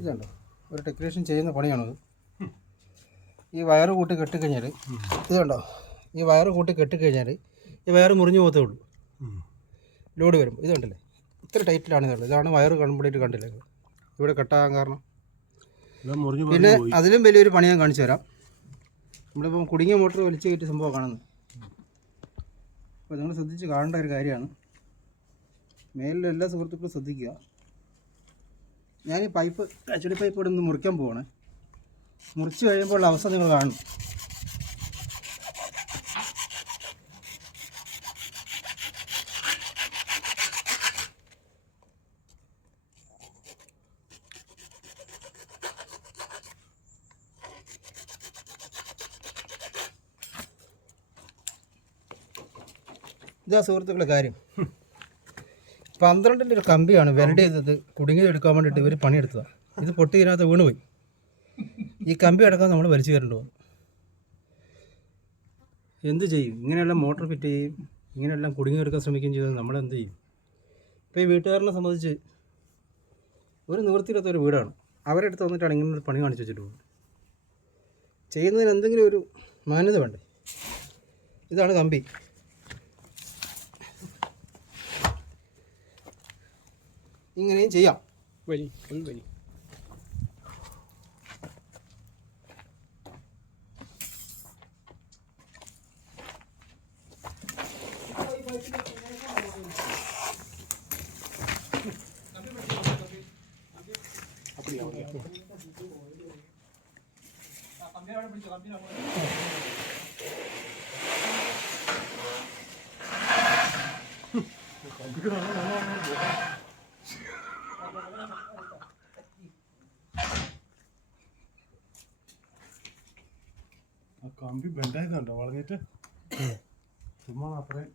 ഇതുണ്ടോ, ഒരു ഡെക്കറേഷൻ ചെയ്യുന്ന പണിയാണത്. ഈ വയറ് കൂട്ടി കെട്ടിക്കഴിഞ്ഞാൽ ഇത് കണ്ടോ, ഈ വയറ് കൂട്ടി കെട്ടിക്കഴിഞ്ഞാൽ ഈ വയറ് മുറിഞ്ഞു പോകത്തേ ഉള്ളൂ. ലോഡ് വരും. ഇത് കണ്ടില്ലേ, ഇത്ര ടൈറ്റിലാണ് ഇതുള്ളത്. ഇതാണ് വയറ് കംപ്ലീറ്റ് കണ്ടില്ലേ ഇവിടെ കെട്ടാൻ കാരണം. പിന്നെ അതിലും വലിയൊരു പണി ഞാൻ കാണിച്ചു തരാം. നമ്മളിപ്പം കുടുങ്ങിയ മോട്ടർ വലിച്ചു കയറ്റി സംഭവം കാണുന്നത്. അപ്പോൾ നിങ്ങൾ ശ്രദ്ധിച്ച് കാണേണ്ട ഒരു കാര്യമാണ്. മേലിലെ എല്ലാ സുഹൃത്തുക്കളും ശ്രദ്ധിക്കുക. ഞാൻ ഈ പൈപ്പ് അച്ചടി പൈപ്പ് ഇവിടെ നിന്ന് മുറിക്കാൻ പോവാണ്. മുറിച്ച് കഴിയുമ്പോൾ ഉള്ള അവസ്ഥ നിങ്ങൾ കാണും. ഇതാ സുഹൃത്തുക്കളെ കാര്യം. 12-ൻ്റെ ഒരു കമ്പിയാണ് വെൽഡ് ചെയ്തത് കുടുങ്ങിയത് എടുക്കാൻ വേണ്ടിയിട്ട് ഇവർ പണിയെടുത്തതാണ്. ഇത് പൊട്ടി ഇതിനകത്ത് വീണുപോയി. ഈ കമ്പി അടക്കം നമ്മൾ വലിച്ചു കയറേണ്ടി വന്നു. എന്ത് ചെയ്യും? ഇങ്ങനെയെല്ലാം മോട്ടോർ ഫിറ്റ് ചെയ്യും, ഇങ്ങനെയെല്ലാം കുടുങ്ങിയെടുക്കാൻ ശ്രമിക്കുകയും ചെയ്തത് നമ്മളെന്ത് ചെയ്യും? ഇപ്പോൾ ഈ വീട്ടുകാരനെ സംബന്ധിച്ച് ഒരു നിവൃത്തിയില്ലാത്തൊരു വീടാണ്. അവരെടുത്ത് വന്നിട്ടാണ് ഇങ്ങനെ ഒരു പണി കാണിച്ചു വെച്ചിട്ട് പോകുന്നത്. ചെയ്യുന്നതിന് എന്തെങ്കിലും ഒരു മാന്യത വേണ്ടേ? ഇതാണ് കമ്പി. ഇങ്ങനെയും ചെയ്യാം. വലി ഫുൾ വലി. കമ്പി ബെൻഡായതുണ്ടോ വളഞ്ഞിട്ട്? ചുമ്മാ അത്രയും